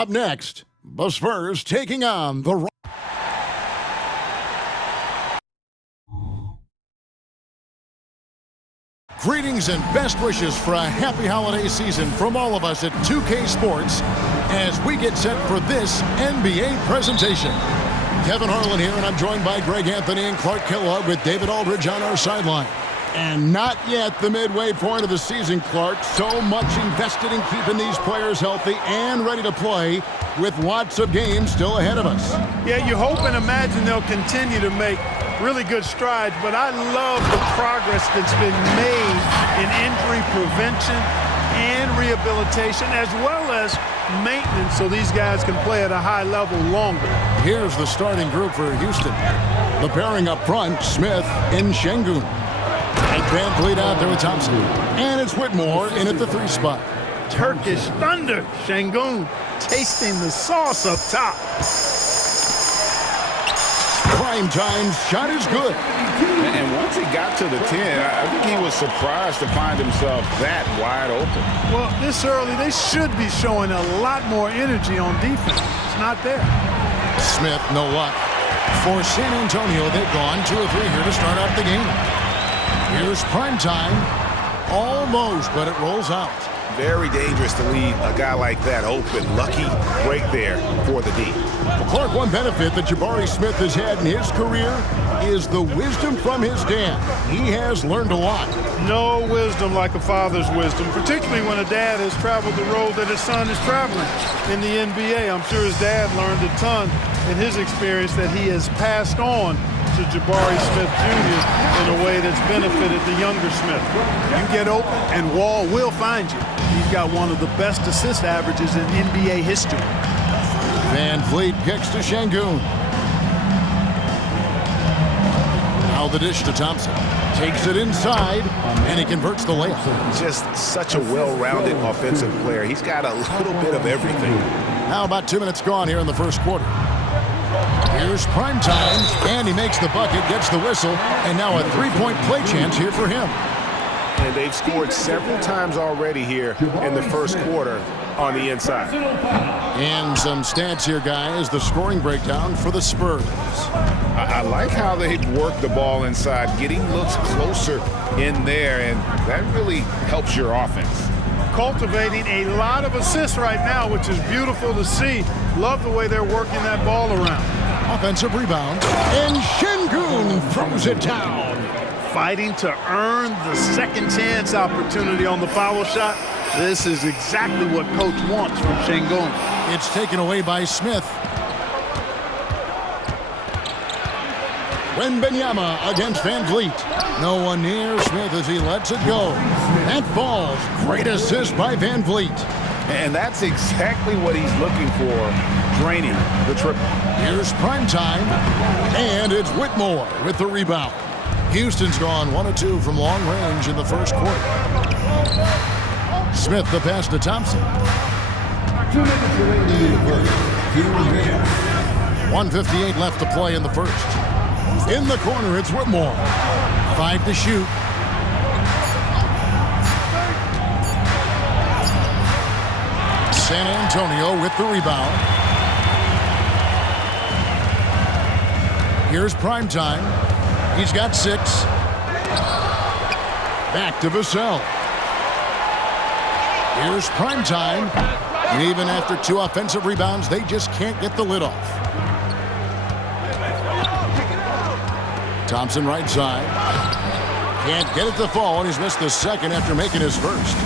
Up next, the Spurs taking on the Greetings and best wishes for a happy holiday season from all of us at 2K Sports as we get set for this NBA presentation. Kevin Harlan here, and I'm joined by Greg Anthony and Clark Kellogg with David Aldridge on our sideline. And not yet the midway point of the season, Clark. So much invested in keeping these players healthy and ready to play with lots of games still ahead of us. Yeah, you hope and imagine they'll continue to make really good strides, but I love the progress that's been made in injury prevention and rehabilitation, as well as maintenance, so these guys can play at a high level longer. Here's the starting group for Houston. The pairing up front, Smith and Şengün. And Van Vliet out there with Thompson. And it's Whitmore in at the 3 spot. Turkish thunder, Şengün tasting the sauce up top. Prime time shot is good. And once he got to the 10, I think he was surprised to find himself that wide open. Well, this early, they should be showing a lot more energy on defense. It's not there. Smith, no luck. For San Antonio, they've gone 2 or 3 here to start out the game. Here's prime time. Almost, but it rolls out. Very dangerous to leave a guy like that open. Lucky break there for the D. Well, Clark, one benefit that Jabari Smith has had in his career is the wisdom from his dad. He has learned a lot. No wisdom like a father's wisdom, particularly when a dad has traveled the road that his son is traveling in the NBA. I'm sure his dad learned a ton in his experience that he has passed on to Jabari Smith Jr. in a way that's benefited the younger Smith. You get open and Wall will find you. He's got one of the best assist averages in NBA history. Van Vliet kicks to Şengün. Now the dish to Thompson. Takes it inside, and he converts the layup. Just such a well-rounded offensive player. He's got a little bit of everything. Now about 2 minutes gone here in the first quarter. Here's prime time, and he makes the bucket, gets the whistle, and now a 3-point play chance here for him. And they've scored several times already here in the first quarter on the inside. And some stats here, guys. The scoring breakdown for the Spurs. I like how they've worked the ball inside, getting looks closer in there, and that really helps your offense. Cultivating a lot of assists right now, which is beautiful to see. Love the way they're working that ball around. Offensive rebound, and Şengün throws it down. Fighting to earn the second chance opportunity on the foul shot. This is exactly what coach wants from Şengün. It's taken away by Smith. Wembanyama against Van Vliet. No one near Smith as he lets it go. That falls. Great assist by Van Vliet. And that's exactly what he's looking for, draining the triple. Here's prime time, and it's Whitmore with the rebound. Houston's gone 1 of 2 from long range in the first quarter. Smith the pass to Thompson. 1:58 left to play in the first. In the corner, it's Whitmore. 5 to shoot. San Antonio with the rebound. Here's prime time. He's got 6. Back to Vassell. Here's prime time. And even after 2 offensive rebounds, they just can't get the lid off. Thompson right side. Can't get it to fall, and he's missed the second after making his first.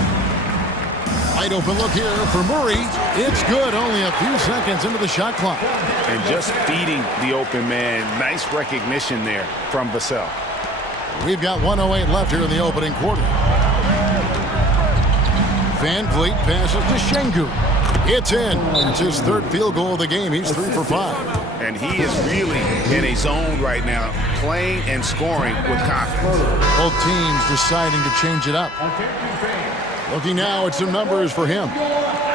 Wide open look here for Murray. It's good, only a few seconds into the shot clock. And just feeding the open man. Nice recognition there from Vassell. We've got 1:08 left here in the opening quarter. Van Vliet passes to Şengün. It's in. It's his 3rd field goal of the game. He's 3 for 5. And he is really in a zone right now, playing and scoring with confidence. Both teams deciding to change it up. Looking now at some numbers for him.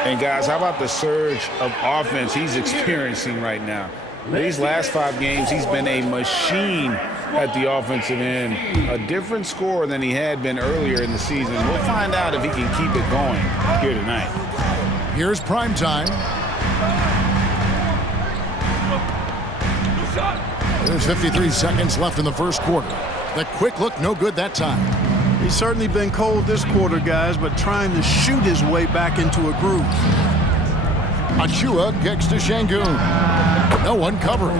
And guys, how about the surge of offense he's experiencing right now? These last 5 games, he's been a machine at the offensive end. A different scorer than he had been earlier in the season. We'll find out if he can keep it going here tonight. Here's prime time. There's 53 seconds left in the first quarter. The quick look, no good that time. He's certainly been cold this quarter, guys, but trying to shoot his way back into a groove. Achua kicks to Şengün. No one covering.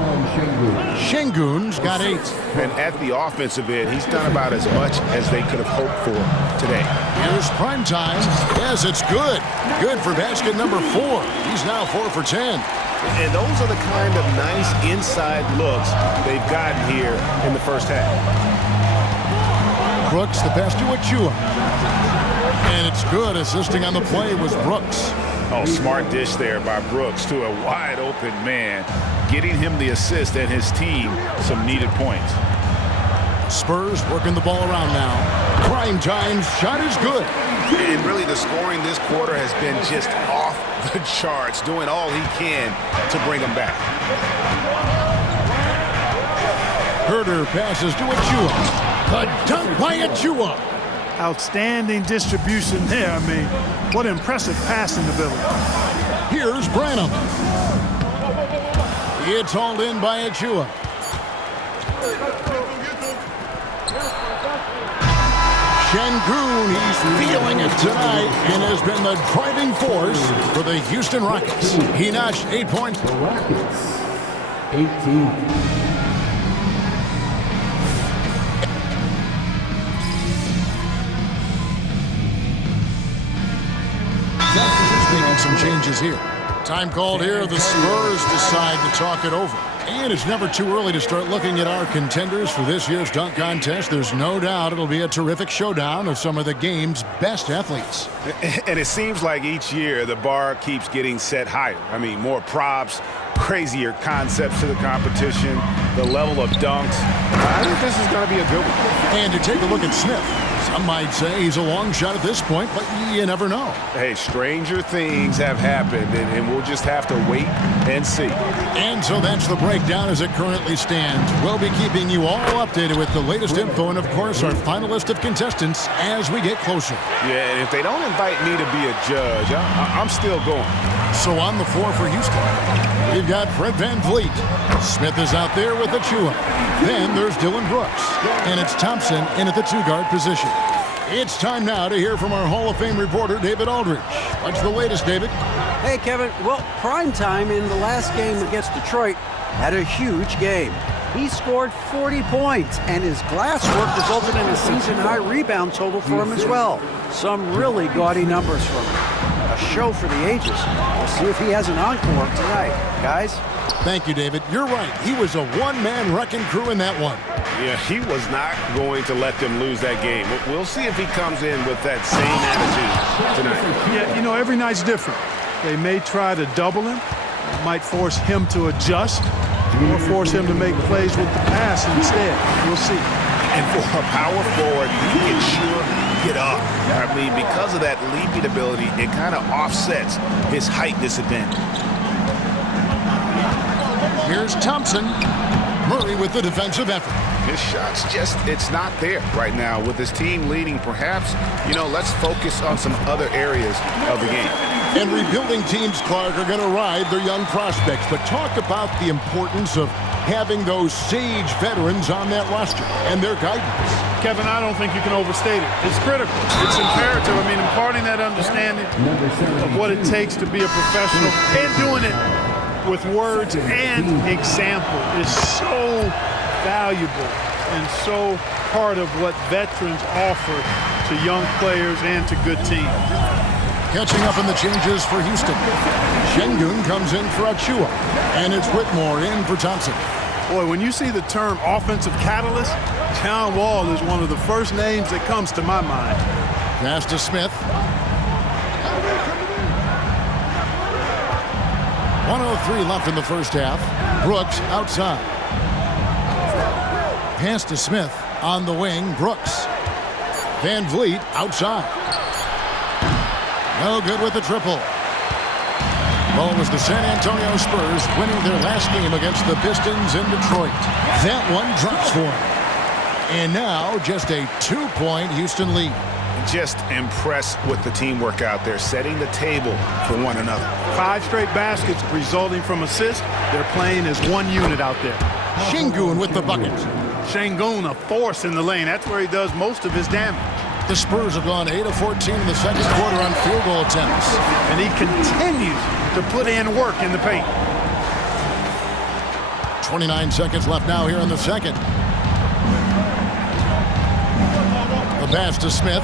Şengün's got 8. And at the offensive end, he's done about as much as they could have hoped for today. Here's prime time. Yes, it's good. Good for basket number 4. He's now 4 for 10. And those are the kind of nice inside looks they've gotten here in the first half. Brooks, the pass to Achua. And it's good. Assisting on the play was Brooks. Oh, smart dish there by Brooks to a wide-open man, getting him the assist and his team some needed points. Spurs working the ball around now. Prime time shot is good. And really the scoring this quarter has been just off the charts, doing all he can to bring them back. Herder passes to Achua. The dunk by Achua. Outstanding distribution there. I mean, what impressive passing ability. Here's Branham. It's hauled in by Achua. Şengün, he's feeling it tonight and has been the driving force for the Houston Rockets. He notched 8 points. The Rockets, 18. Making some changes here. Time called here. The Spurs decide to talk it over. And it's never too early to start looking at our contenders for this year's dunk contest. There's no doubt it'll be a terrific showdown of some of the game's best athletes. And it seems like each year the bar keeps getting set higher. I mean, more props, crazier concepts to the competition, the level of dunks. I think this is going to be a good one. And to take a look at Smith, some might say he's a long shot at this point, but you never know. Hey, stranger things have happened, and we'll just have to wait and see. And so that's the breakdown as it currently stands. We'll be keeping you all updated with the latest info and, of course, our final list of contestants as we get closer. Yeah, and if they don't invite me to be a judge, I'm still going. So on the floor for Houston, we've got Fred VanVleet. Smith is out there with Achua. Then there's Dylan Brooks. And it's Thompson in at the 2-guard position. It's time now to hear from our Hall of Fame reporter, David Aldridge. What's the latest, David? Hey, Kevin. Well, primetime in the last game against Detroit had a huge game. He scored 40 points, and his glass work resulted in a season-high rebound total for him as well. Some really gaudy numbers from him. A show for the ages. We'll see if he has an encore tonight. Guys? Thank you, David. You're right. He was a one-man wrecking crew in that one. Yeah, he was not going to let them lose that game. We'll see if he comes in with that same attitude tonight. Yeah, you know, every night's different. They may try to double him, might force him to adjust, or force him to make plays with the pass instead. We'll see. And for a power forward, he can sure get up. I mean, because of that leaping ability, it kind of offsets his height disadvantage. Here's Thompson. Murray with the defensive effort. His shot's just, it's not there right now. With his team leading, perhaps, let's focus on some other areas of the game. And rebuilding teams, Clark, are going to ride their young prospects. But talk about the importance of having those sage veterans on that roster and their guidance. Kevin, I don't think you can overstate it. It's critical. It's imperative. I mean, imparting that understanding of what it takes to be a professional and doing it with words and example is so valuable and so part of what veterans offer to young players and to good teams. Catching up in the changes for Houston. Şengün comes in for Achua, and it's Whitmore in for Thompson. Boy, when you see the term offensive catalyst, John Wall is one of the first names that comes to my mind. Pass to Smith. 1:03 left in the first half. Brooks outside. Pass to Smith on the wing. Brooks. VanVleet outside. No good with the triple. Well, it was the San Antonio Spurs winning their last game against the Pistons in Detroit. That one drops for him. And now just a 2-point Houston lead. Just impressed with the teamwork out there, setting the table for one another. 5 straight baskets resulting from assists. They're playing as one unit out there. Şengün with the bucket. Şengün, a force in the lane. That's where he does most of his damage. The Spurs have gone 8 of 14 in the second quarter on field goal attempts. And he continues to put in work in the paint. 29 seconds left now here in the second. The pass to Smith.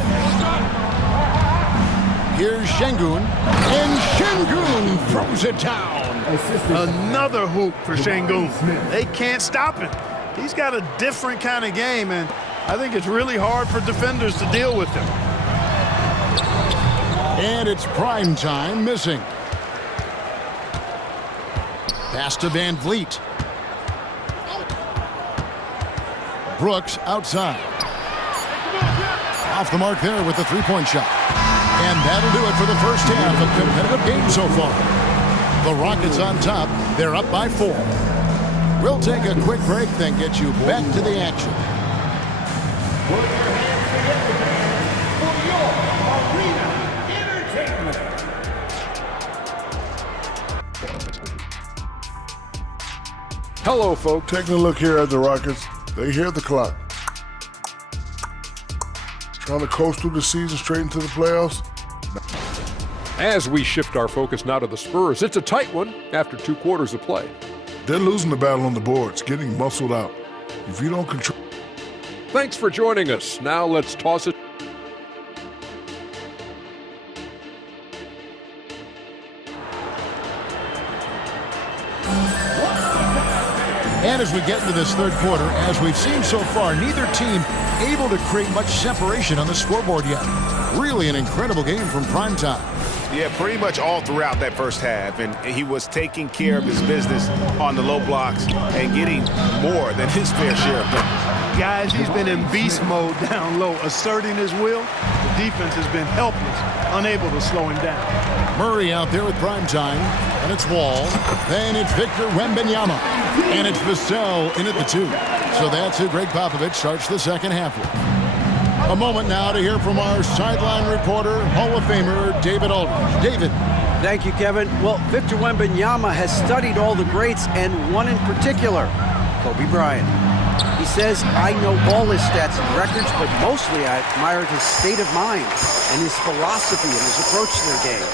Here's Şengün. And Şengün throws it down. Another hoop for Şengün. They can't stop him. He's got a different kind of game, and I think it's really hard for defenders to deal with him. And it's prime time missing. Pass to Van Vliet. Brooks outside. Off the mark there with the three-point shot. And that'll do it for the first half of competitive game so far. The Rockets on top. They're up by 4. We'll take a quick break, then get you back to the action. Hello, folks. Taking a look here at the Rockets, they hear the clock. Trying to coast through the season straight into the playoffs. As we shift our focus now to the Spurs, it's a tight one after 2 quarters of play. They're losing the battle on the boards, getting muscled out. If you don't control... Thanks for joining us. Now let's toss it. And as we get into this third quarter, as we've seen so far, neither team able to create much separation on the scoreboard yet. Really an incredible game from primetime. Yeah, pretty much all throughout that first half, and he was taking care of his business on the low blocks and getting more than his fair share of them. Guys, he's been in beast mode down low, asserting his will. The defense has been helpless, unable to slow him down. Murray out there with primetime, and it's Wall. Then it's Victor Wembanyama, and it's Vassell in at the 2. So that's who Greg Popovich starts the second half with. A moment now to hear from our sideline reporter, Hall of Famer David Aldridge. David. Thank you, Kevin. Well, Victor Wembanyama has studied all the greats and one in particular, Kobe Bryant. He says, I know all his stats and records, but mostly I admired his state of mind and his philosophy and his approach to the game.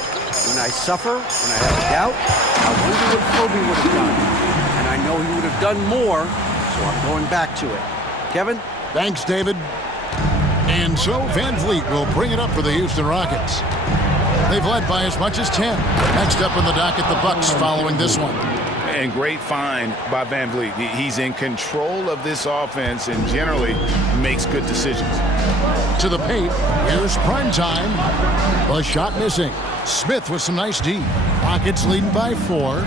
When I suffer, when I have a doubt, I wonder what Kobe would have done. And I know he would have done more, so I'm going back to it. Kevin? Thanks, David. And so Van Vliet will bring it up for the Houston Rockets. They've led by as much as 10. Next up in the docket, the Bucks following this one. And great find by Van Vliet. He's in control of this offense and generally makes good decisions. To the paint, here's primetime. The shot missing. Smith with some nice D. Rockets leading by 4.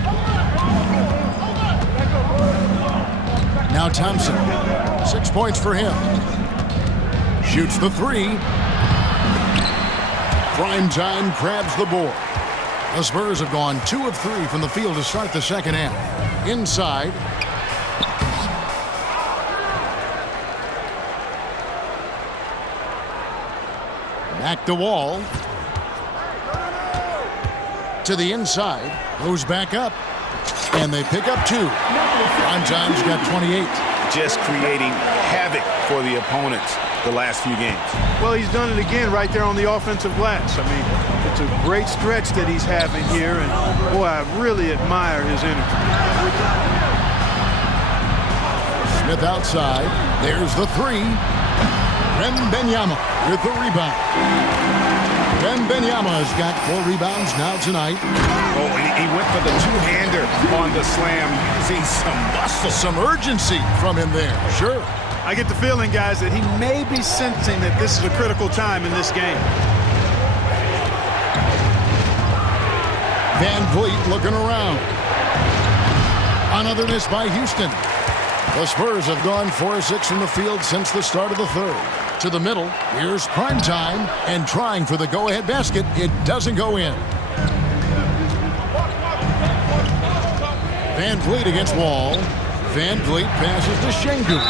Now Thompson. 6 points for him. Shoots the 3. Primetime grabs the board. The Spurs have gone 2 of 3 from the field to start the second half. Inside. Back to Wall. To the inside. Goes back up. And they pick up 2. Primetime's got 28. Just creating havoc for the opponents the last few games. Well, he's done it again right there on the offensive glass. I mean, it's a great stretch that he's having here, and boy, I really admire his energy. Smith outside. There's the 3. Wembanyama with the rebound. Wembanyama has got 4 rebounds now tonight. Oh, he went for the two-hander on the slam. You see some muscle. Some urgency from him there. Sure. I get the feeling, guys, that he may be sensing that this is a critical time in this game. Van Vliet looking around. Another miss by Houston. The Spurs have gone 4 of 6 from the field since the start of the third. To the middle, here's primetime, and trying for the go-ahead basket, it doesn't go in. Van Vliet against Wall. Van Vliet passes to Şengün.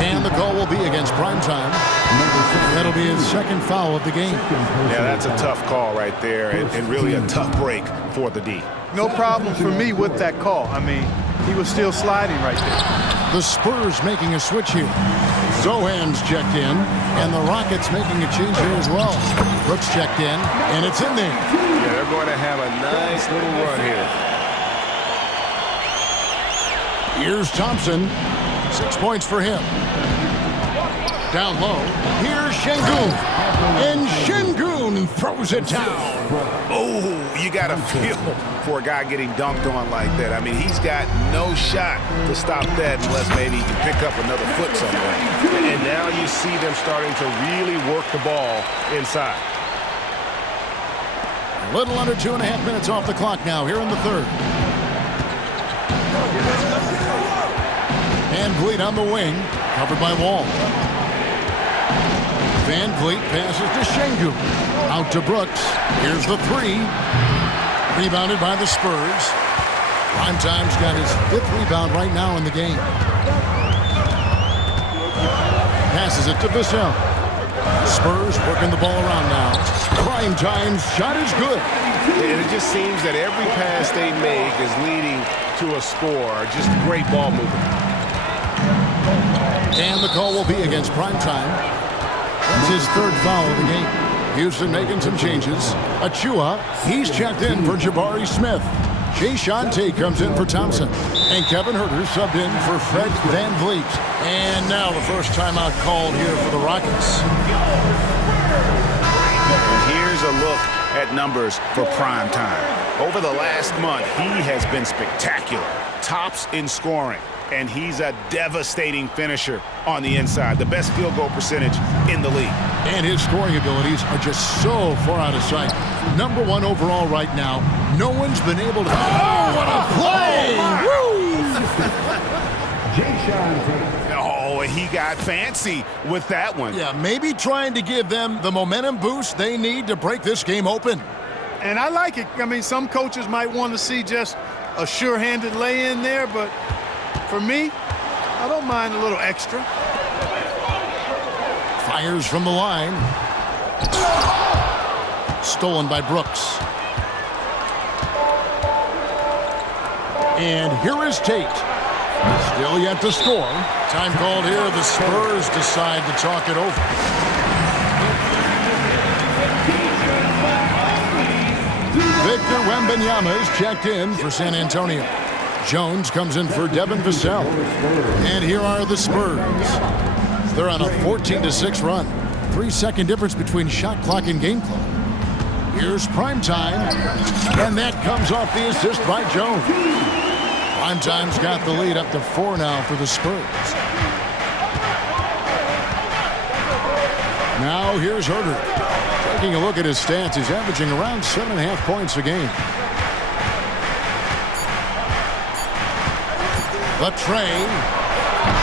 And the call will be against Primetime. That'll be his second foul of the game. Yeah, that's a tough call right there, and really a tough break for the D. No problem for me with that call. I mean, he was still sliding right there. The Spurs making a switch here. Zohan's checked in, and the Rockets making a change here as well. Brooks checked in, and it's in there. Yeah, they're going to have a nice little run here. Here's Thompson. 6 points for him. Down low. Here's Şengün. And Şengün throws it down. Oh, you got to feel for a guy getting dunked on like that. I mean, he's got no shot to stop that unless maybe he can pick up another foot somewhere. And now you see them starting to really work the ball inside. A little under 2.5 minutes off the clock now here in the third. Van Vliet on the wing, covered by Wall. Van Vliet passes to Şengün. Out to Brooks. Here's the three. Rebounded by the Spurs. Primetime's got his 5th rebound right now in the game. Passes it to Vassell. Spurs working the ball around now. Primetime's shot is good. And it just seems that every pass they make is leading to a score. Just great ball movement. And the call will be against Primetime. That's his 3rd foul of the game. Houston making some changes. Achua, he's checked in for Jabari Smith. Jae'Sean Tate comes in for Thompson. And Kevin Huerter subbed in for Fred Van Vliet. And now the first timeout called here for the Rockets. And here's a look at numbers for Primetime. Over the last month, he has been spectacular. Tops in scoring. And he's a devastating finisher on the inside. The best field goal percentage in the league. And his scoring abilities are just so far out of sight. Number 1 overall right now. No one's been able to... Oh, what a play! Oh, he got fancy with that one. Yeah, maybe trying to give them the momentum boost they need to break this game open. And I like it. I mean, some coaches might want to see just a sure-handed lay-in there, but for me, I don't mind a little extra. Fires from the line. Stolen by Brooks. And here is Tate. Still yet to score. Time called here. The Spurs decide to talk it over. Victor Wembanyama is checked in for San Antonio. Jones comes in for Devin Vassell. And here are the Spurs. They're on a 14-6 run. 3-second difference between shot clock and game clock. Here's Primetime. And that comes off the assist by Jones. Primetime's got the lead up to 4 now for the Spurs. Now here's Huerter. Taking a look at his stats, he's averaging around 7.5 points a game. The tray,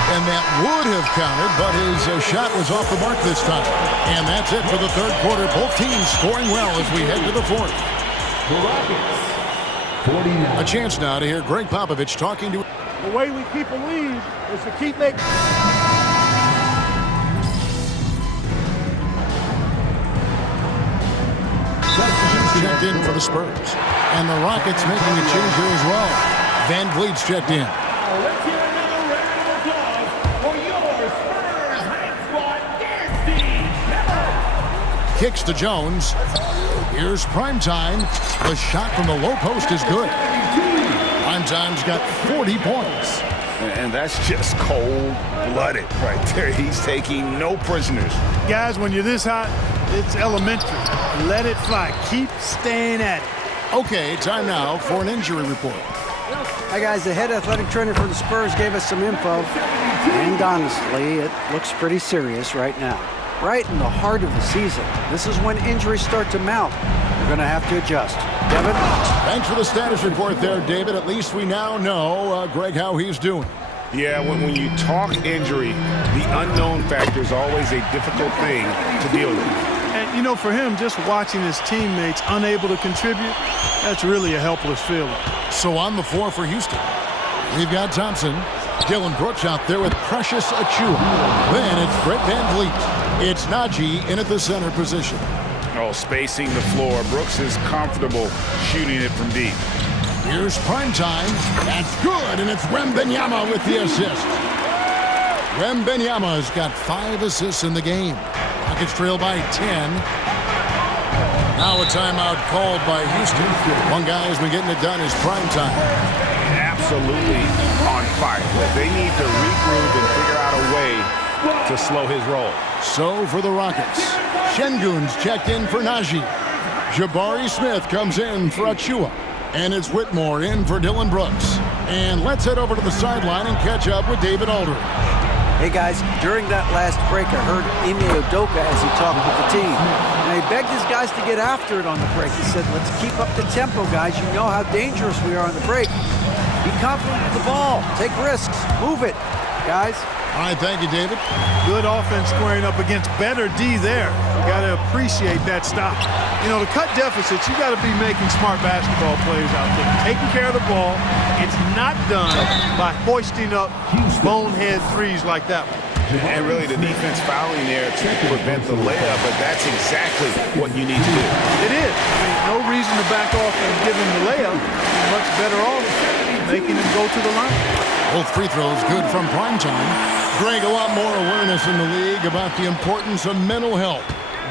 and that would have counted, but his shot was off the mark this time. And that's it for the third quarter. Both teams scoring well as we head to the fourth. A chance now to hear Greg Popovich talking to... The way we keep a lead is to keep making... Checked in for the Spurs. And the Rockets making a change here as well. Van Vliet's checked in. Let's hear another round of applause for your Spurs hot squad Kicks to Jones. Here's Primetime. The shot from the low post is good. Primetime's got 40 points. And that's just cold-blooded right there. He's taking no prisoners. Guys, when you're this hot, it's elementary. Let it fly. Keep staying at it. Okay, time now for an injury report. Hi, guys. The head athletic trainer for the Spurs gave us some info. And honestly, it looks pretty serious right now. Right in the heart of the season. This is when injuries start to mount. We're going to have to adjust. Devin? Thanks for the status report there, David. At least we now know, Greg, how he's doing. Yeah, when you talk injury, the unknown factor is always a difficult thing to deal with. And, you know, for him, just watching his teammates unable to contribute, that's really a helpless feeling. So on the floor for Houston, we've got Thompson. Dylan Brooks out there with Precious Achua. Then it's Brett Van Vliet. It's Najee in at the center position. Oh, spacing the floor. Brooks is comfortable shooting it from deep. Here's Primetime. That's good, and it's Wembanyama with the assist. Wembanyama's got 5 assists in the game. Rockets trail by 10. Now a timeout called by Houston. One guy who's been getting it done is Primetime. Absolutely on fire. They need to regroup and figure out a way to slow his roll. So for the Rockets, Şengün's checked in for Najee. Jabari Smith comes in for Achua. And it's Whitmore in for Dylan Brooks. And let's head over to the sideline and catch up with David Aldridge. Hey guys, during that last break, I heard Ime Udoka as he talked with the team. And he begged his guys to get after it on the break. He said, let's keep up the tempo, guys. You know how dangerous we are on the break. Be confident with the ball. Take risks. Move it, guys. All right, thank you, David. Good offense squaring up against better D there. You got to appreciate that stop. You know, to cut deficits, you got to be making smart basketball plays out there. Taking care of the ball. It's not done by hoisting up bonehead threes like that one. And really the defense fouling there to prevent the layup, but that's exactly what you need to do. It is. I mean, no reason to back off and give him the layup. He's much better off making him go to the line. Both free throws good from Primetime. Greg, a lot more awareness in the league about the importance of mental health.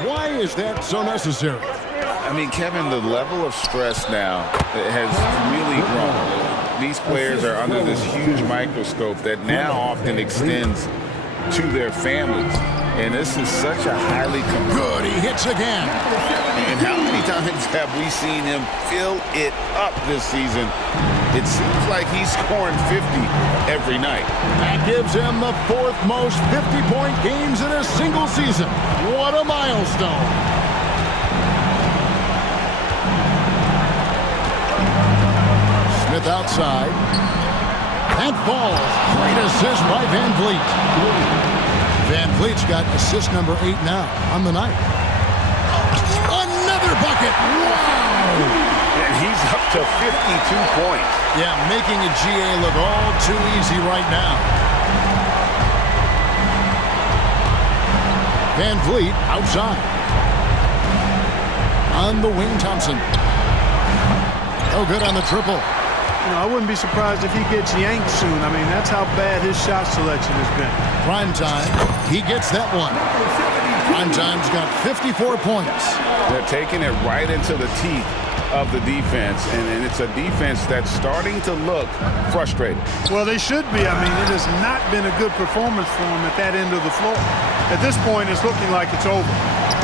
Why is that so necessary? I mean, Kevin, the level of stress now has really grown. These players are under this huge microscope that now often extends to their families. And this is such a highly good. He hits again. And how many times have we seen him fill it up this season? It seems like he's scoring 50 every night. That gives him the 4th most 50-point games in a single season. What a milestone. Smith outside. That falls. Great assist by Van Vliet. Van Vliet's got assist number 8 now on the night. Another bucket. Wow. And he's up to 52 points. Yeah, making a GA look all too easy right now. Van Vliet outside. On the wing, Thompson. Oh, good on the triple. You know, I wouldn't be surprised if he gets yanked soon. I mean, that's how bad his shot selection has been. Primetime, he gets that one. Primetime's got 54 points. They're taking it right into the teeth of the defense, and it's a defense that's starting to look frustrated. Well, they should be. I mean, it has not been a good performance for them at that end of the floor. At this point, it's looking like it's over.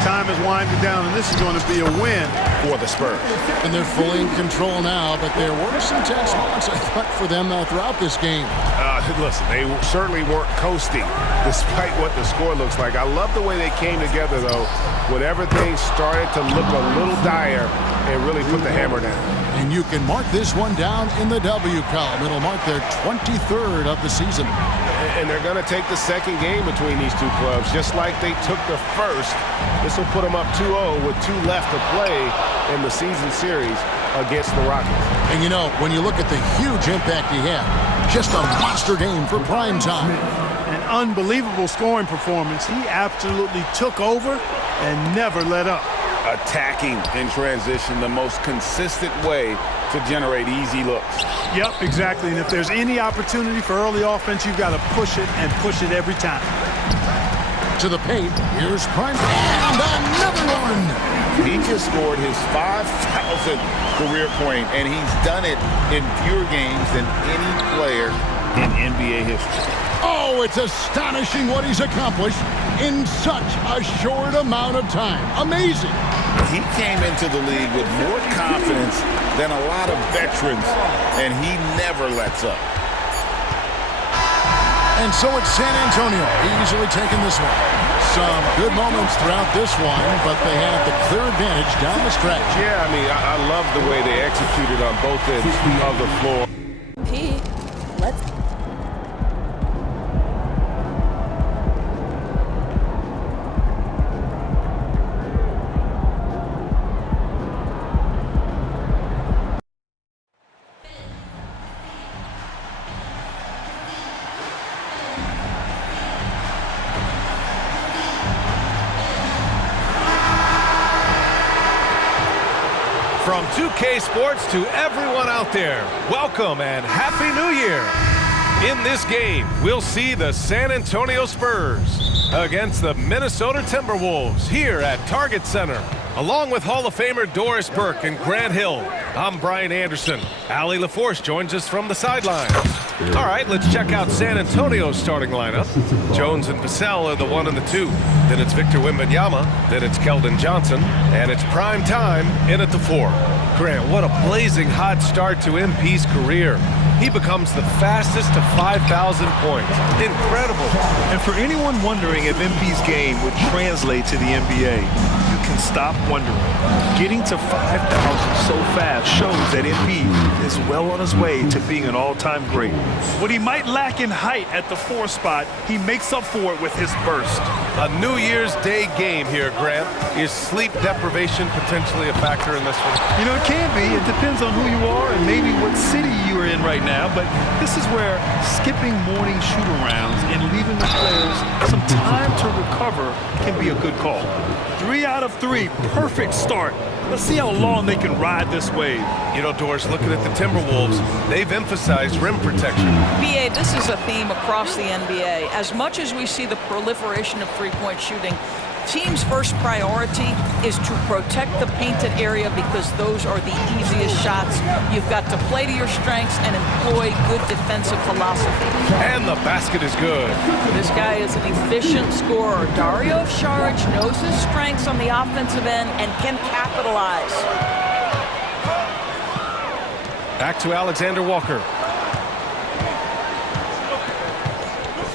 Time is winding down, and this is going to be a win for the Spurs. And they're fully in control now, but there were some tense moments, I thought, for them throughout this game. Listen, they certainly weren't coasting, despite what the score looks like. I love the way they came together, though. When everything started to look a little dire, they really put the hammer down. And you can mark this one down in the W column. It'll mark their 23rd of the season. And they're going to take the second game between these two clubs, just like they took the first. This will put them up 2-0 with 2 left to play in the season series against the Rockets. And you know, when you look at the huge impact he had, just a monster game for Primetime. An unbelievable scoring performance. He absolutely took over and never let up. Attacking in transition, the most consistent way to generate easy looks. Yep, exactly. And if there's any opportunity for early offense, you've got to push it and push it every time. To the paint, here's Primetime, and another one. He just scored his 5,000th career point, and he's done it in fewer games than any player in NBA history. Oh, it's astonishing what he's accomplished in such a short amount of time. Amazing. He came into the league with more confidence than a lot of veterans, and he never lets up. And so it's San Antonio easily taking this one. Some good moments throughout this one, but they had the clear advantage down the stretch. Yeah, I mean, I love the way they executed on both ends of the floor. Pete, let's... from 2K Sports to everyone out there, welcome and Happy New Year. In this game, we'll see the San Antonio Spurs against the Minnesota Timberwolves here at Target Center. Along with Hall of Famer Doris Burke and Grant Hill, I'm Brian Anderson. Allie LaForce joins us from the sidelines. All right, let's check out San Antonio's starting lineup. Jones and Vassell are the 1 and the 2. Then it's Victor Wembanyama. Then it's Keldon Johnson. And it's prime time in at the 4. Grant, what a blazing hot start to MP's career. He becomes the fastest to 5,000 points. Incredible. And for anyone wondering if MP's game would translate to the NBA, you can stop wondering. Getting to 5,000 so fast shows that MP is well on his way to being an all-time great. What he might lack in height at the 4 spot, he makes up for it with his burst. A New Year's Day game here, Grant. Is sleep deprivation potentially a factor in this one? You know, it can be. It depends on who you are and maybe what city you are in right now. But this is where skipping morning shoot-arounds and leaving the players some time to recover can be a good call. 3 out of 3, perfect start. Let's see how long they can ride this wave. You know, Doris, looking at the Timberwolves, they've emphasized rim protection. BA, this is a theme across the NBA. As much as we see the proliferation of three-point shooting, team's first priority is to protect the painted area because those are the easiest shots. You've got to play to your strengths and employ good defensive philosophy. And the basket is good. This guy is an efficient scorer. Dario Saric knows his strengths on the offensive end and can capitalize. Back to Alexander Walker.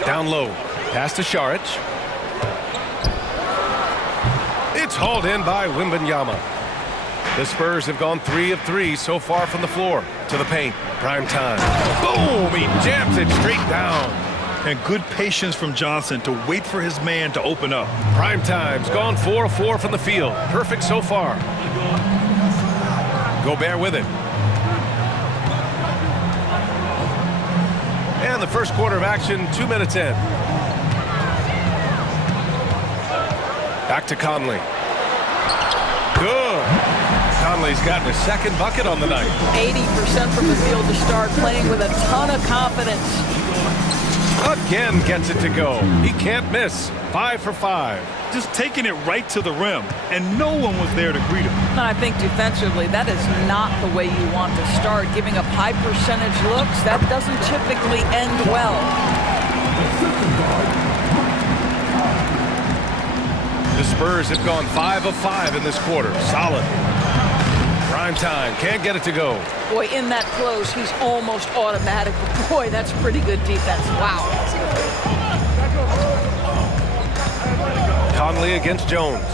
Down low. Pass to Saric. It's hauled in by Wembanyama. The Spurs have gone 3 of 3 so far from the floor. To the paint. Prime time. Boom! He jams it straight down. And good patience from Johnson to wait for his man to open up. Prime time's gone 4 of 4 from the field. Perfect so far. Gobert with it. And the first quarter of action, 2 minutes in. Back to Conley. Good. Conley's gotten his second bucket on the night. 80% from the field to start, playing with a ton of confidence. Again gets it to go. He can't miss. 5 for 5. Just taking it right to the rim, and no one was there to greet him. And I think defensively, that is not the way you want to start. Giving up high percentage looks, that doesn't typically end well. The Spurs have gone 5 of 5 in this quarter. Solid. Prime time. Can't get it to go. Boy, in that close, he's almost automatic. But boy, that's pretty good defense. Wow. Conley against Jones.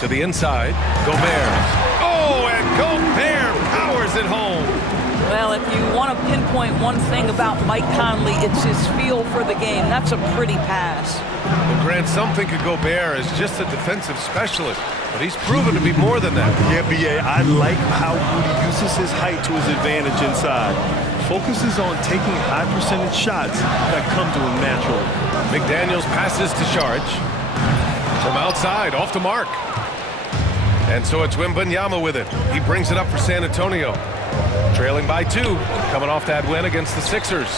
To the inside. Gobert. Oh, and Gobert powers it home. Well, if you want to pinpoint one thing about Mike Conley, it's his feel for the game. That's a pretty pass. Well, Grant, some think of Gobert as just a defensive specialist, but he's proven to be more than that. Yeah, BA, I like how he uses his height to his advantage inside. Focuses on taking high percentage shots that come to him naturally. McDaniels passes to Saric. From outside, off the mark. And so it's Wembanyama with it. He brings it up for San Antonio. Trailing by 2, coming off that win against the Sixers.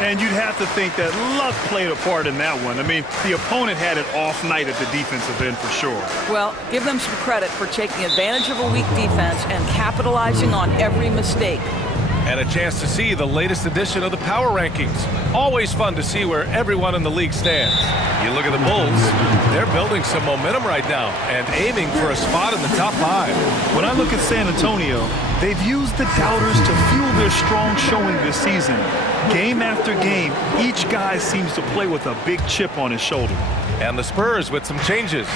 And you'd have to think that luck played a part in that one. I mean, the opponent had an off night at the defensive end for sure. Well, give them some credit for taking advantage of a weak defense and capitalizing on every mistake. And a chance to see the latest edition of the power rankings. Always fun to see where everyone in the league stands. You look at the Bulls, they're building some momentum right now and aiming for a spot in the top 5. When I look at San Antonio, they've used the doubters to fuel their strong showing this season. Game after game, each guy seems to play with a big chip on his shoulder. And the Spurs with some changes.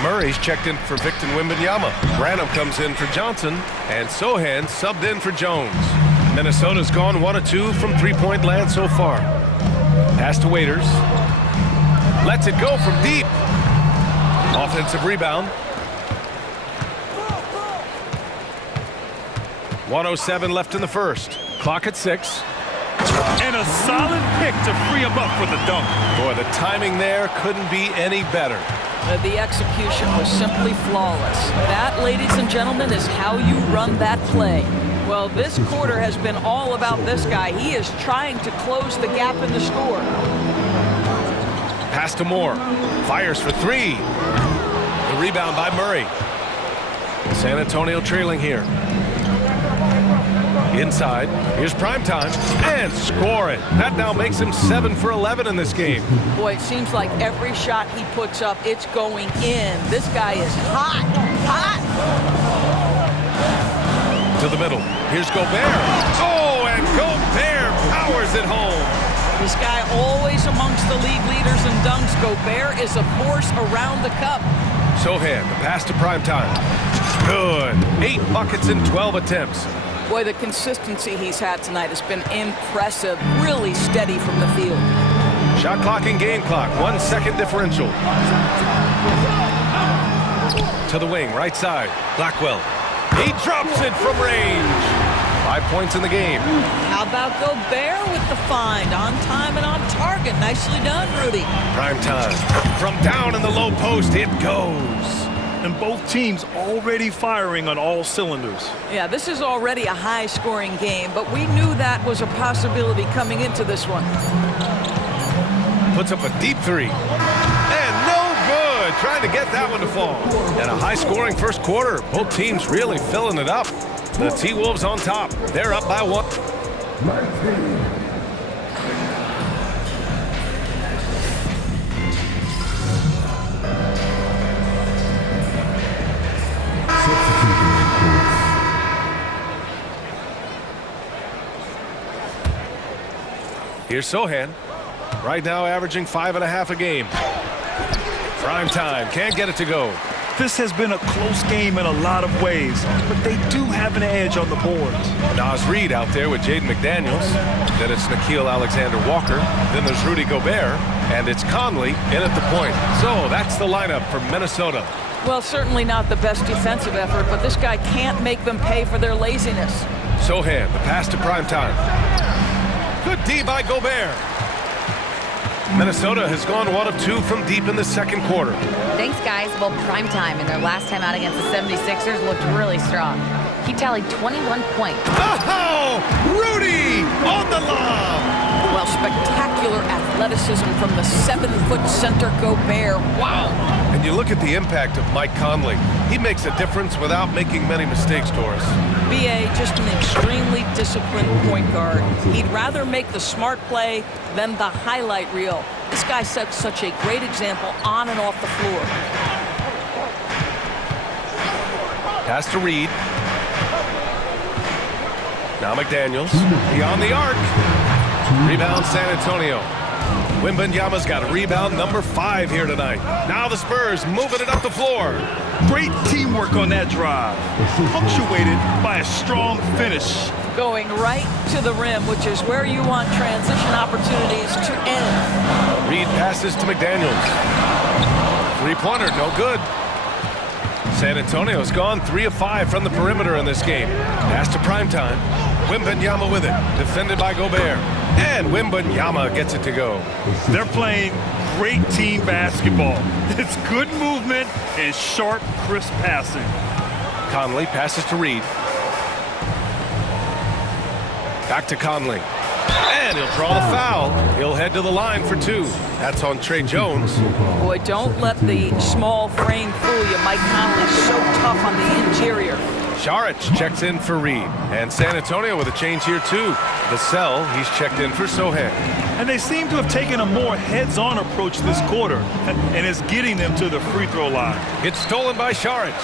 Murray's checked in for Victor Wembanyama. Branham comes in for Johnson, and Sohan subbed in for Jones. Minnesota's gone 1 of 2 from three-point land so far. Pass to Waiters. Lets it go from deep. Offensive rebound. 1:07 left in the first. Clock at 6. And a solid pick to free him up for the dunk. Boy, the timing there couldn't be any better. The execution was simply flawless. That, ladies and gentlemen, is how you run that play. Well, this quarter has been all about this guy. He is trying to close the gap in the score. Pass to Moore. Fires for three. The rebound by Murray. San Antonio trailing here. Inside. Here's Primetime. And score it. That now makes him 7 for 11 in this game. Boy, it seems like every shot he puts up, it's going in. This guy is hot. Hot. To the middle. Here's Gobert. Oh, and Gobert powers it home. This guy always amongst the league leaders in dunks. Gobert is a force around the cup. Sohan, the pass to Primetime. Good. 8 buckets in 12 attempts. Boy, the consistency he's had tonight has been impressive. Really steady from the field. Shot clock and game clock. 1 second differential. To the wing, right side. Blackwell. He drops it from range. 5 points in the game. How about Gobert with the find? On time and on target. Nicely done, Rudy. Primetime. From down in the low post, it goes. And both teams already firing on all cylinders. Yeah, this is already a high-scoring game, but we knew that was a possibility coming into this one. Puts up a deep three. And no good. Trying to get that one to fall. And a high-scoring first quarter. Both teams really filling it up. The T-Wolves on top. They're up by 1. Here's Sohan. Right now averaging 5.5 a game. Primetime. Can't get it to go. This has been a close game in a lot of ways, but they do have an edge on the boards. Nas Reed out there with Jaden McDaniels. Then it's Nickeil Alexander-Walker. Then there's Rudy Gobert. And it's Conley in at the point. So that's the lineup for Minnesota. Well, certainly not the best defensive effort, but this guy can't make them pay for their laziness. Sohan, the pass to Primetime. Good D by Gobert. Minnesota has gone 1 of 2 from deep in the second quarter. Thanks, guys. Well, Primetime in their last time out against the 76ers looked really strong. He tallied 21 points. Oh, Rudy on the lob. Well, spectacular athleticism from the 7-foot center Gobert. Wow. And you look at the impact of Mike Conley. He makes a difference without making many mistakes, Doris. B.A. just an extremely disciplined point guard. He'd rather make the smart play than the highlight reel. This guy sets such a great example on and off the floor. Pass to Reed. Now McDaniels. Beyond the arc. Rebound San Antonio. Wembanyama's got a rebound number 5 here tonight. Now the Spurs moving it up the floor. Great teamwork on that drive, punctuated by a strong finish. Going right to the rim, which is where you want transition opportunities to end. Reed passes to McDaniels. 3-pointer, no good. San Antonio's gone 3 of 5 from the perimeter in this game. Pass to Primetime. Wembanyama with it, defended by Gobert. And Wembanyama gets it to go. They're playing great team basketball. It's good movement and sharp, crisp passing. Conley passes to Reed. Back to Conley. And he'll draw the foul. He'll head to the line for 2. That's on Trey Jones. Boy, don't let the small frame fool you. Mike Conley's so tough on the interior. Saric checks in for Reed. And San Antonio with a change here, too. Vassell, he's checked in for Sohan. And they seem to have taken a more heads-on approach this quarter, and it's getting them to the free throw line. It's stolen by Saric.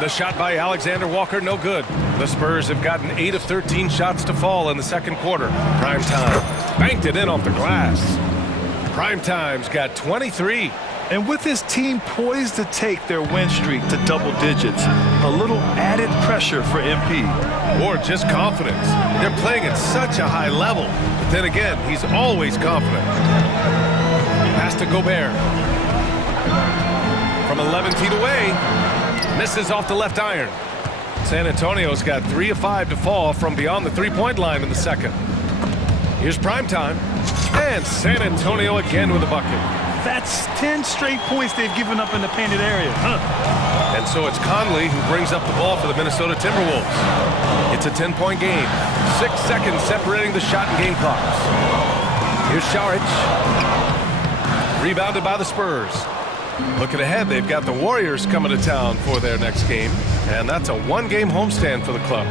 The shot by Alexander Walker, no good. The Spurs have gotten 8 of 13 shots to fall in the second quarter. Primetime banked it in off the glass. Primetime's got 23. And with his team poised to take their win streak to double digits, a little added pressure for MP. Or just confidence. They're playing at such a high level. But then again, he's always confident. Pass to Gobert. From 11 feet away. Misses off the left iron. San Antonio's got 3 of 5 to fall from beyond the 3-point line in the second. Here's Primetime. And San Antonio again with a bucket. That's 10 straight points they've given up in the painted area. And so it's Conley who brings up the ball for the Minnesota Timberwolves. It's a 10-point game. 6 seconds separating the shot and game clocks. Here's Šarić. Rebounded by the Spurs. Looking ahead, they've got the Warriors coming to town for their next game. And that's a one-game homestand for the club.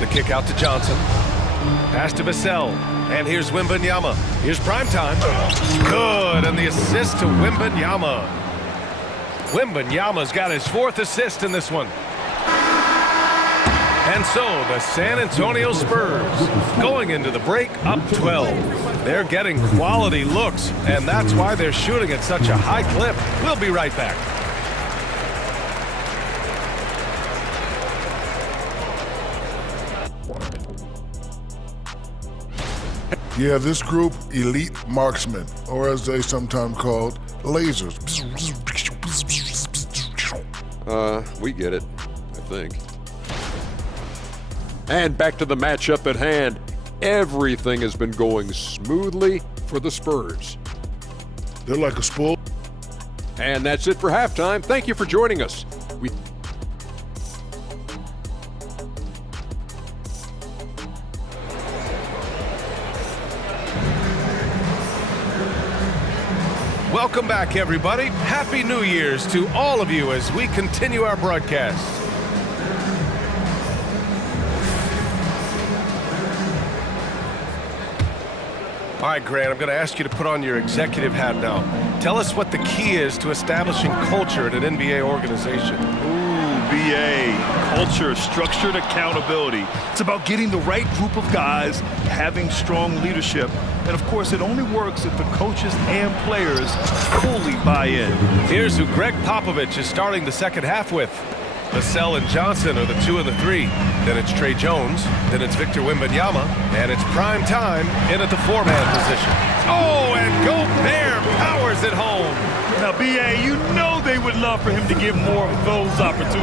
The kick out to Johnson. Pass to Vassell. And here's Wembanyama. Here's primetime. Good, and the assist to Wembanyama. Wembanyama's got his 4th assist in this one. And so the San Antonio Spurs going into the break up 12. They're getting quality looks, and that's why they're shooting at such a high clip. We'll be right back. Yeah, this group, elite marksmen, or as they sometimes called, lasers. We get it, I think. And back to the matchup at hand. Everything has been going smoothly for the Spurs. They're like a spool. And that's it for halftime. Thank you for joining us. Welcome back, everybody. Happy New Year's to all of you as we continue our broadcast. All right, Grant, I'm going to ask you to put on your executive hat now. Tell us what the key is to establishing culture at an NBA organization. BA, culture, structured accountability. It's about getting the right group of guys, having strong leadership, and of course it only works if the coaches and players fully buy in. Here's who Greg Popovich is starting the second half with. Vassell and Johnson are the 2 and the 3. Then it's Trey Jones. Then it's Victor Wembanyama. And it's prime time in at the 4-man position. Oh, and Gobert powers it home. Now, BA, you know they would love for him to get more of those opportunities.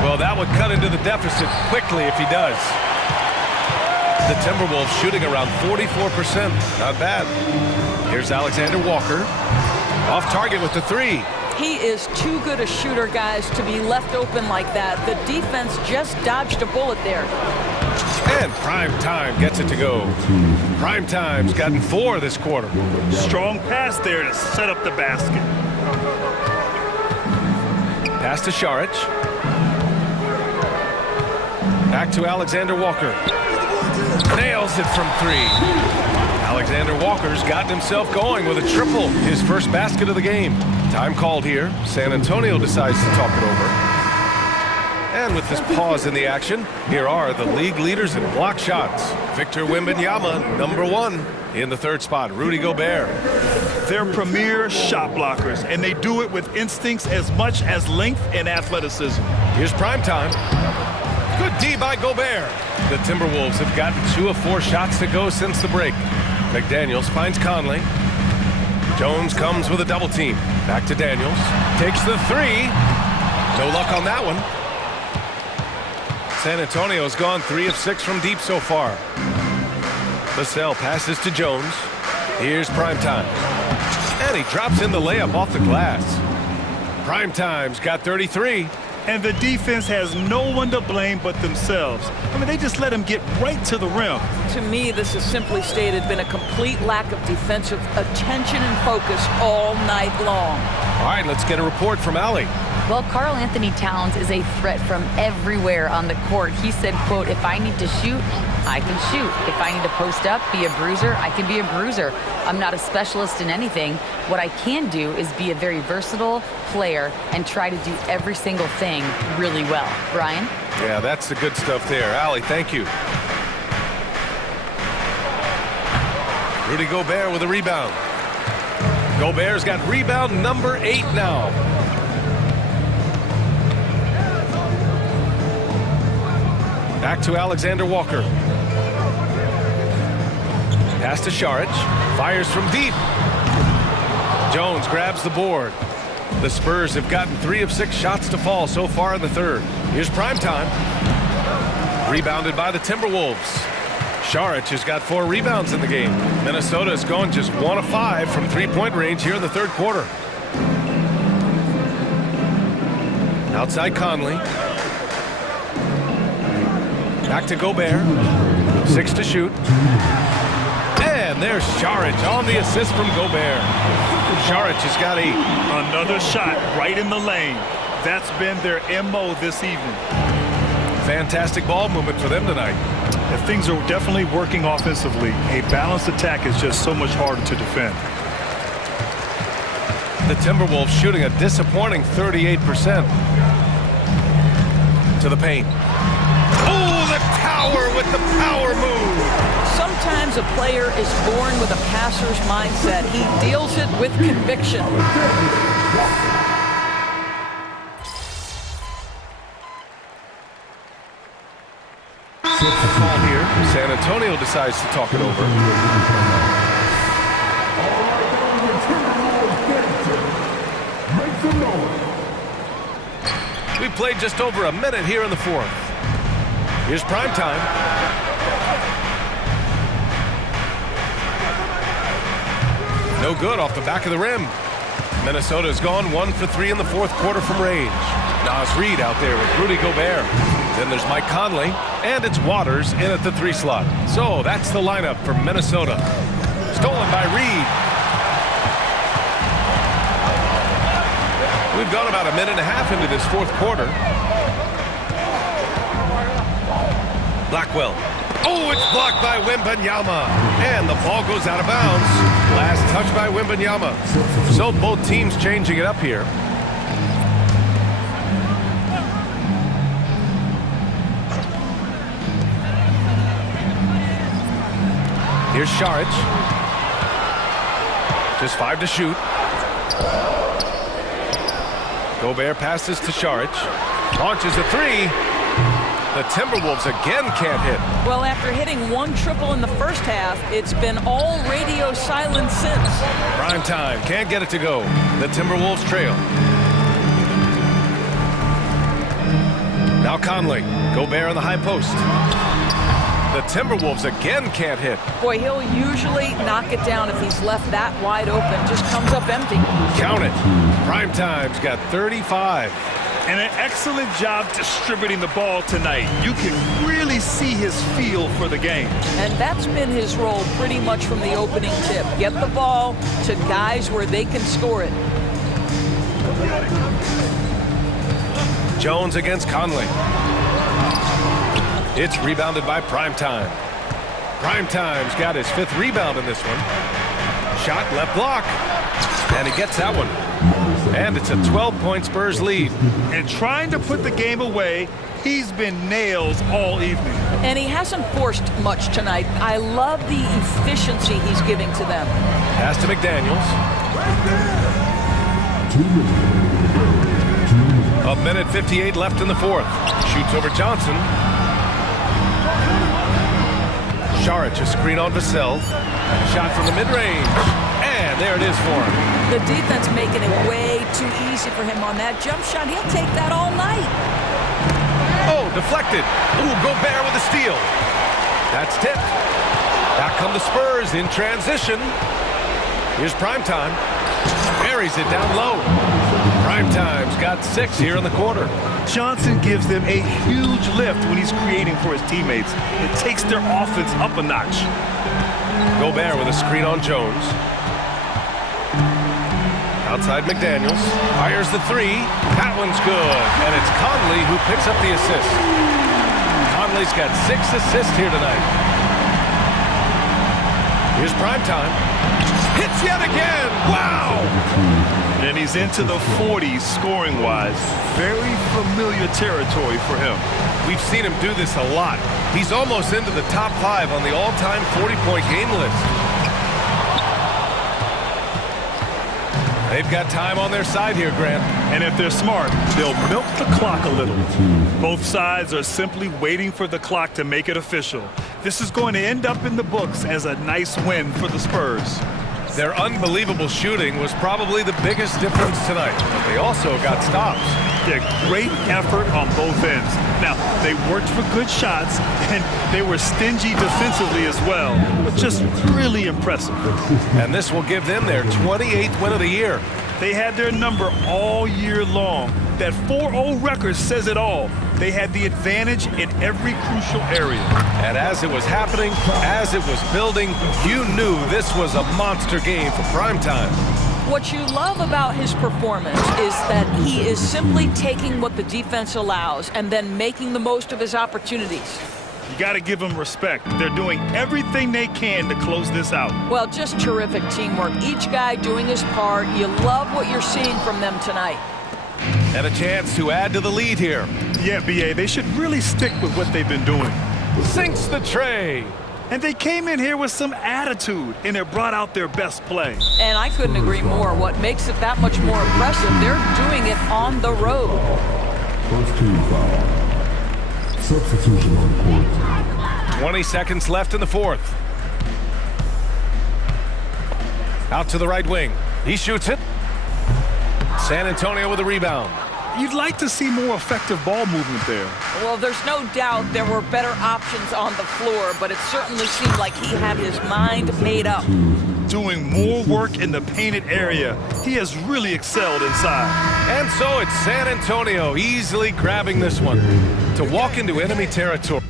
Well, that would cut into the deficit quickly if he does. The Timberwolves shooting around 44%. Not bad. Here's Alexander Walker. Off target with the 3. He is too good a shooter, guys, to be left open like that. The defense just dodged a bullet there. And Prime Time gets it to go. Prime Time's gotten 4 this quarter. Strong pass there to set up the basket. Pass to Šarić. Back to Alexander Walker. Nails it from 3. Alexander Walker's gotten himself going with a triple, his first basket of the game. Time called here. San Antonio decides to talk it over. And with this pause in the action, here are the league leaders in block shots. Victor Wembanyama, number 1 in the 3rd spot. Rudy Gobert. They're premier shot blockers, and they do it with instincts as much as length and athleticism. Here's prime time. Good D by Gobert. The Timberwolves have gotten 2 of 4 shots to go since the break. McDaniels finds Conley. Jones comes with a double team. Back to Daniels. Takes the 3. No luck on that one. San Antonio's gone 3 of 6 from deep so far. Vassell passes to Jones. Here's Primetime. And he drops in the layup off the glass. Primetime's got 33. And the defense has no one to blame but themselves. I mean, they just let him get right to the rim. To me, this is simply stated been a complete lack of defensive attention and focus all night long. All right, let's get a report from Allie. Well, Karl Anthony Towns is a threat from everywhere on the court. He said, quote, if I need to shoot, I can shoot. If I need to post up, be a bruiser, I can be a bruiser. I'm not a specialist in anything. What I can do is be a very versatile player and try to do every single thing really well. Brian? Yeah, that's the good stuff there. Allie, thank you. Rudy Gobert with a rebound. Gobert's got rebound number 8 now. Back to Alexander Walker. Pass to Šarić. Fires from deep. Jones grabs the board. The Spurs have gotten 3 of 6 shots to fall so far in the 3rd. Here's Primetime. Rebounded by the Timberwolves. Šarić has got 4 rebounds in the game. Minnesota is going just 1 of 5 from three-point range here in the third quarter. Outside Conley. Back to Gobert. 6 to shoot. And there's Šarić on the assist from Gobert. Šarić has got another shot right in the lane. That's been their MO this evening. Fantastic ball movement for them tonight. And things are definitely working offensively. A balanced attack is just so much harder to defend. The Timberwolves shooting a disappointing 38%. To the paint. Oh, the tower with the power move. Sometimes a player is born with a passer's mindset. He deals it with conviction. Call here. San Antonio decides to talk it over. We played just over a minute here in the fourth. Here's prime time. No good off the back of the rim. Minnesota's gone 1 for 3 in the fourth quarter from range. Nas Reed out there with Rudy Gobert. Then there's Mike Conley, and it's Waters in at the 3 slot. So that's the lineup for Minnesota. Stolen by Reed. We've gone about a minute and a half into this fourth quarter. Blackwell. Oh, it's blocked by Wembanyama. And the ball goes out of bounds. Last touch by Wembanyama. So both teams changing it up here. Here's Šarić. Just 5 to shoot. Gobert passes to Šarić. Launches a 3. The Timberwolves again can't hit. Well, after hitting 1 triple in the first half, it's been all radio silence since. Prime time. Can't get it to go. The Timberwolves trail. Now Conley. Gobert on the high post. The Timberwolves again can't hit. Boy, he'll usually knock it down if he's left that wide open. Just comes up empty. Count it. Prime time's got 35. And an excellent job distributing the ball tonight. You can really see his feel for the game. And that's been his role pretty much from the opening tip. Get the ball to guys where they can score it. Jones against Conley. It's rebounded by Primetime. Primetime's got his 5th rebound in this one. Shot left block. And he gets that one. And it's a 12-point Spurs lead. And trying to put the game away, he's been nails all evening. And he hasn't forced much tonight. I love the efficiency he's giving to them. Pass to McDaniels. A minute 58 left in the fourth. Shoots over Johnson. Šarić, a screen on Vassell. Shot from the mid-range. And there it is for him. The defense making it way too easy for him on that jump shot. He'll take that all night. Oh, deflected. Ooh, Gobert with a steal. That's tipped. Back come the Spurs in transition. Here's Primetime. Buries it down low. Primetime's got 6 here in the quarter. Johnson gives them a huge lift when he's creating for his teammates. It takes their offense up a notch. Gobert with a screen on Jones. Outside McDaniels. Fires the 3. That one's good. And it's Conley who picks up the assist. Conley's got 6 assists here tonight. Here's Primetime. Hits yet again. Wow! And he's into the 40s scoring-wise. Very familiar territory for him. We've seen him do this a lot. He's almost into the top 5 on the all-time 40-point game list. They've got time on their side here, Grant. And if they're smart, they'll milk the clock a little. Both sides are simply waiting for the clock to make it official. This is going to end up in the books as a nice win for the Spurs. Their unbelievable shooting was probably the biggest difference tonight, but they also got stops. Yeah, great effort on both ends. Now, they worked for good shots, and they were stingy defensively as well, but just really impressive. And this will give them their 28th win of the year. They had their number all year long. That 4-0 record says it all. They had the advantage in every crucial area. And as it was happening, as it was building, you knew this was a monster game for primetime. What you love about his performance is that he is simply taking what the defense allows and then making the most of his opportunities. You got to give them respect. They're doing everything they can to close this out. Well, just terrific teamwork. Each guy doing his part. You love what you're seeing from them tonight. And a chance to add to the lead here. Yeah, BA, they should really stick with what they've been doing. Sinks the tray. And they came in here with some attitude, and it brought out their best play. And I couldn't agree more. What makes it that much more impressive, they're doing it on the road. First team foul. Substitution on court. 20 seconds left in the fourth. Out to the right wing. He shoots it. San Antonio with a rebound. You'd like to see more effective ball movement there. Well, there's no doubt there were better options on the floor, but it certainly seemed like he had his mind made up. Doing more work in the painted area. He has really excelled inside. And so it's San Antonio easily grabbing this one to walk into enemy territory.